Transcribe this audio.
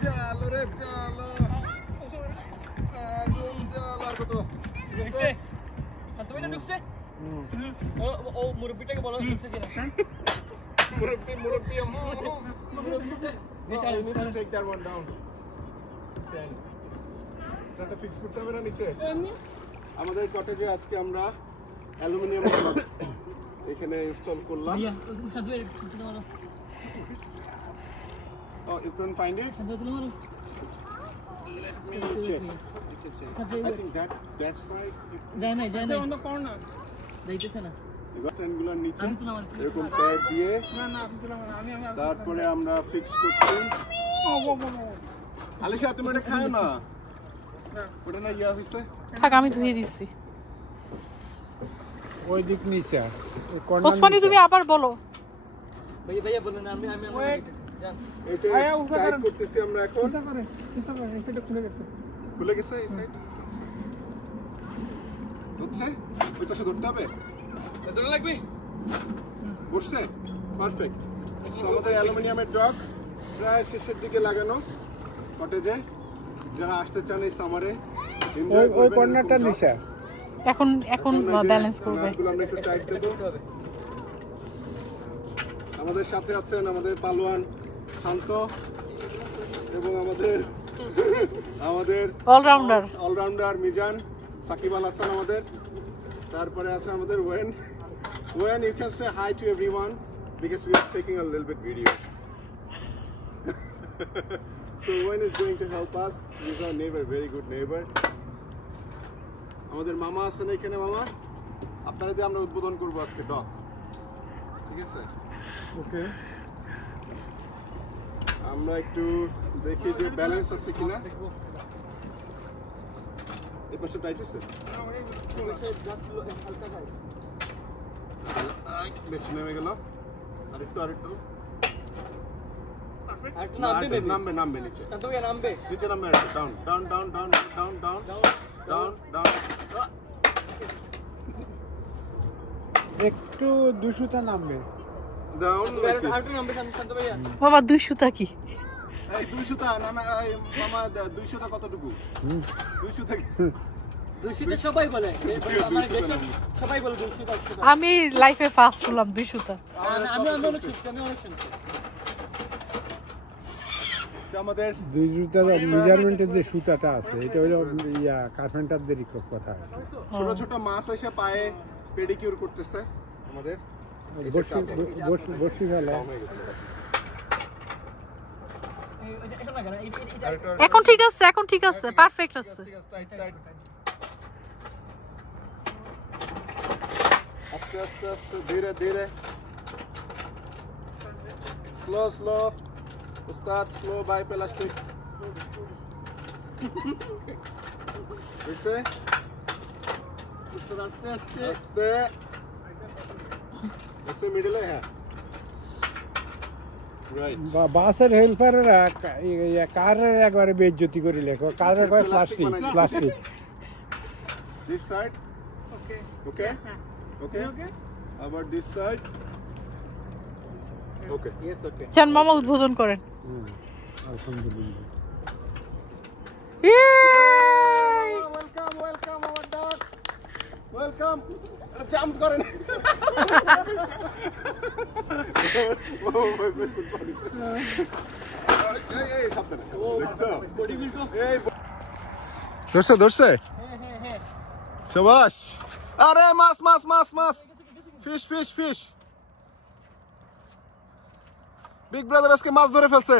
চলো রে চলো আগুন চলো আর কত ঢুকছে তুমি না ঢুকছে ও মুরব্বিটাকে বলো ঢুকছে কিনা মুরব্বি আম্মু নিচে take that one down স্ট্যান্ডটা ফিক্স করতে হবে না নিচে আমাদের কটেজে আজকে আমরা অ্যালুমিনিয়াম এখানে ইনস্টল করলাম Oh, you couldn't find it? Let me check. I think that side. It's on the corner. Rectangular নিচে এরকম প্যাড দিয়ে তারপরে আমরা ফিক্স করছি আলিশা তুমি এটা খাও না ওটা না ইয়া হইছে থাক আমি ধুয়ে দিচ্ছি ওই দিক নিচে ওসমানী তুমি আবার বলো ভাইয়া বলেন আমি এই যে টাইট করতেছি আমরা এখন এই সাইডটা খুলে গেছে এই সাইড ধরছে ওই পাশে ধরতে হবে ধরে লাগবে বসছে পারফেক্ট আমাদের অ্যালুমিনিয়ামের ডক প্রায় শেষের দিকে লাগানো কটেজে যারা আসতে চান এই সামারে ওই কর্নারটা নিচে এখন ব্যালেন্স করবে আমরা একটু টাইট দেব আমাদের সাথে আছেন আমাদের পালোয়ান শান্ত এবং আমাদের অলরাউন্ডার মিজান সাকিব আল হাসান আমাদের তারপরে আছে আমাদের when you can say hi to everyone because we are taking a little bit video so when is going to help us he is our neighbor very good neighbor আমাদের মামা আছেন এখানে মামা আপনারা দিয়ে আমরা উদ্বোধন করব আজকে ডক ঠিক আছে ওকে আমরা একটু দেখি যে ব্যালেন্স আছে কিনা এই পাশে টাইট আছে বেশি নেমে গেল আরেকটু নামবে নিচে নিচে নামবে ডাউন একটু 200টা নামবে ডাউন বাবা 200টা কি এই 200টা না মামা 200টা কতটুকু 200 থেকে 200টা সবাই বলে আমার দেশে সবাই বলে 200টা আমি লাইফে ফার্স্ট শুনলাম 200টা আমি অনেক শুনছি আমাদের 200টা মেজারমেন্টের যে সুতাটা আছে এটা হলো কার্পেন্টারদের কথা ছোট ছোট মাছ এসে পায়ে পেডিকিউর করতেছে আমাদের বসি ফেলা এখন ঠিক আছে পারফেক্ট আছে আস্তে ধীরে ধীরে স্লো উস্তাদ স্লো বাই প্লাস্টিক আস্তে ऐसे मिडिल है राइट বাসের হেল্পাররা কারের একবারে বেইজ্জতি করে লেখো কারের কয় plastic this side okay about this side okay yes okay চান মামা উদ্বোধন করেন আলহামদুলিল্লাহ welcome our dog welcome jump করেন ধরছে শাবাশ আরে মাছ ফিশ বিগ ব্রাদার আজকে মাছ ধরে ফেলছে